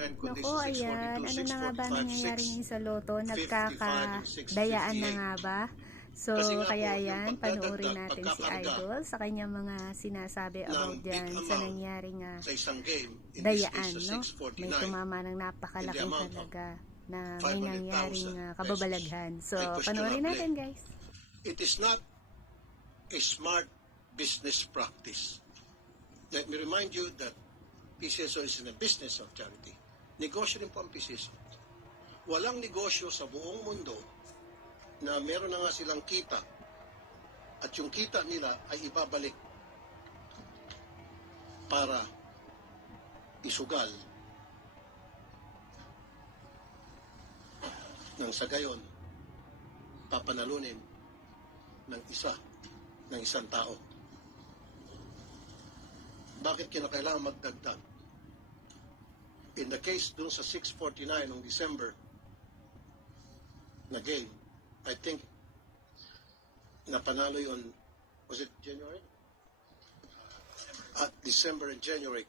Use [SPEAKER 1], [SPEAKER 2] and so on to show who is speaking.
[SPEAKER 1] Naku, ayan.
[SPEAKER 2] 642,
[SPEAKER 1] Ano na nga ba
[SPEAKER 2] 645,
[SPEAKER 1] nangyayari
[SPEAKER 2] 6.
[SPEAKER 1] ngayon sa loto?
[SPEAKER 2] 55,
[SPEAKER 1] Nagkakadayaan na nga ba? So, kaya yan, panoorin natin si Idol sa kanyang mga sinasabi about dyan sa nangyari nga
[SPEAKER 2] sa isang game, in
[SPEAKER 1] dayaan, no? May
[SPEAKER 2] 649,
[SPEAKER 1] tumama ng
[SPEAKER 2] of
[SPEAKER 1] talaga na may
[SPEAKER 2] 500,000
[SPEAKER 1] nangyaring uh, kababalaghan. So, panoorin natin guys.
[SPEAKER 2] it is not a smart business practice. Let me remind you that PCSO is in a business of charity. Negosyo rin po ang PCSO. Walang negosyo sa buong mundo na meron na nga silang kita at yung kita nila ay ibabalik para isugal nang sa gayon papanalunin ng isa, ng isang tao. Bakit kinakailangan magdagdag? In the case dun sa 649 ng December na game, I think napanalo yun, was it January? At December and January,